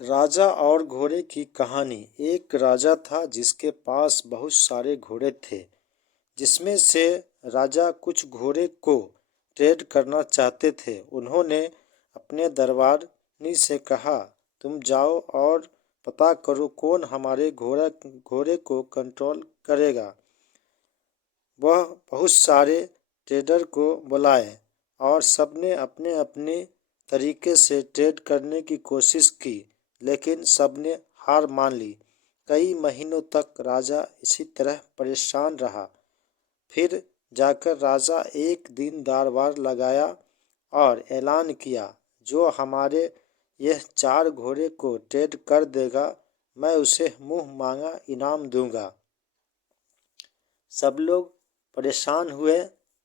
राजा और घोड़े की कहानी। एक राजा था जिसके पास बहुत सारे घोड़े थे। जिसमें से राजा कुछ घोड़े को ट्रेड करना चाहते थे। उन्होंने अपने दरबारी से कहा, तुम जाओ और पता करो कौन हमारे घोड़े को कंट्रोल करेगा। वह बहुत सारे ट्रेडर को बुलाए और सबने अपने अपने तरीके से ट्रेड करने की कोशिश की, लेकिन सबने हार मान ली। कई महीनों तक राजा इसी तरह परेशान रहा। फिर जाकर राजा एक दिन दरबार लगाया और ऐलान किया, जो हमारे यह 4 घोड़े को ट्रेड कर देगा, मैं उसे मुंह मांगा इनाम दूंगा। सब लोग परेशान हुए,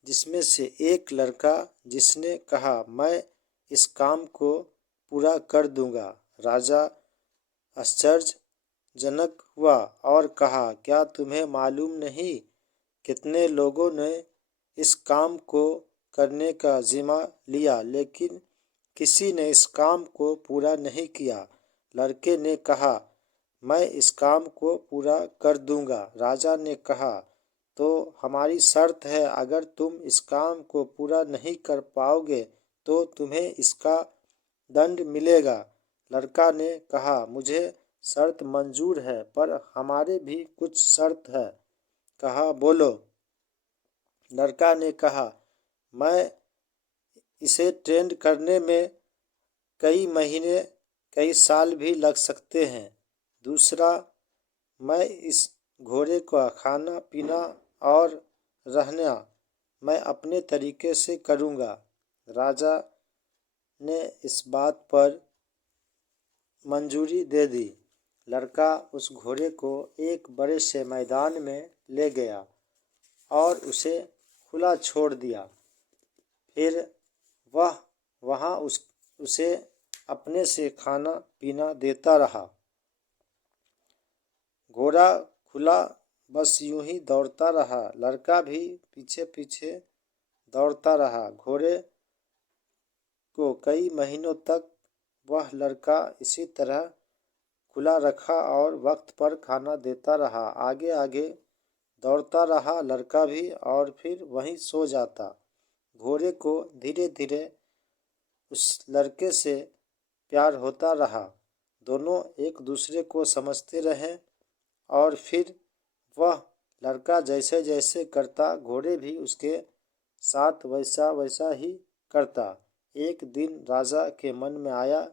जिसमें से एक लड़का जिसने कहा, मैं इस काम को पूरा कर दूंगा। राजा आश्चर्यजनक हुआ और कहा, क्या तुम्हें मालूम नहीं कितने लोगों ने इस काम को करने का जिम्मा लिया, लेकिन किसी ने इस काम को पूरा नहीं किया। लड़के ने कहा, मैं इस काम को पूरा कर दूंगा। राजा ने कहा, तो हमारी शर्त है, अगर तुम इस काम को पूरा नहीं कर पाओगे तो तुम्हें इसका दंड मिलेगा। लड़का ने कहा, मुझे शर्त मंजूर है, पर हमारे भी कुछ शर्त है। कहा, बोलो। लड़का ने कहा, मैं इसे ट्रेंड करने में कई महीने कई साल भी लग सकते हैं। दूसरा, मैं इस घोड़े का खाना पीना और रहना मैं अपने तरीके से करूँगा। राजा ने इस बात पर मंजूरी दे दी। लड़का उस घोड़े को एक बड़े से मैदान में ले गया और उसे खुला छोड़ दिया। फिर वह वहाँ उसे अपने से खाना पीना देता रहा। घोड़ा खुला बस यूं ही दौड़ता रहा। लड़का भी पीछे पीछे दौड़ता रहा। घोड़े को कई महीनों तक वह लड़का इसी तरह खुला रखा और वक्त पर खाना देता रहा। आगे आगे दौड़ता रहा लड़का भी, और फिर वहीं सो जाता। घोड़े को धीरे धीरे उस लड़के से प्यार होता रहा। दोनों एक दूसरे को समझते रहे और फिर वह लड़का जैसे जैसे करता, घोड़े भी उसके साथ वैसा वैसा ही करता। एक दिन राजा के मन में आया